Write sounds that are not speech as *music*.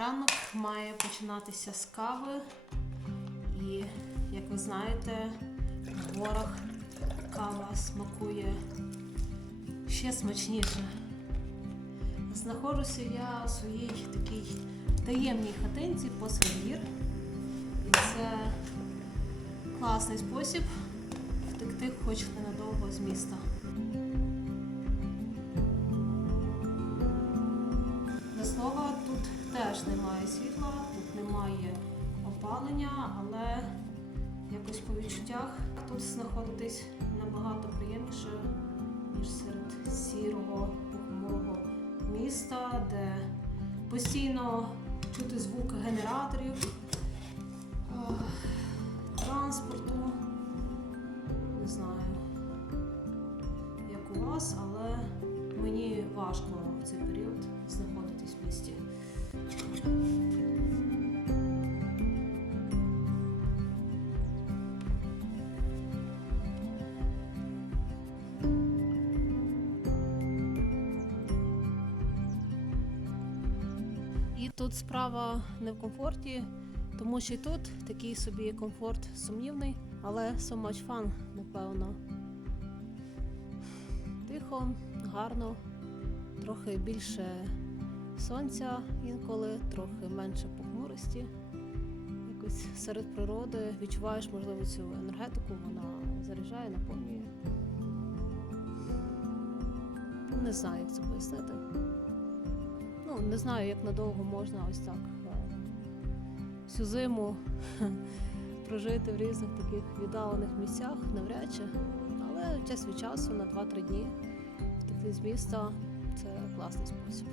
Ранок має починатися з кави, і, як ви знаєте, в горах кава смакує ще смачніше. Знаходжуся я у своїй такій таємній хатинці посеред гір. І це класний спосіб втекти хоч ненадовго з міста. До слова, теж немає світла, тут немає опалення, але якось по відчуттях тут знаходитись набагато приємніше, ніж серед сірого, похмурого міста, де постійно чути звук генераторів, е, транспорту. Не знаю, як у вас, але мені важко в цей період знаходитись в місті. І тут справа не в комфорті, тому що і тут такий собі комфорт сумнівний, але so much fun, напевно. Тихо, гарно, трохи більше сонця інколи, трохи менше похмурості. Якось серед природи відчуваєш, можливо, цю енергетику, вона заряджає, наповнює. Не знаю, як це пояснити. Ну, не знаю, як надовго можна ось так е, всю зиму *laughs* прожити в різних таких віддалених місцях, навряд чи. Але час від часу на 2-3 дні втекти з міста це класний спосіб.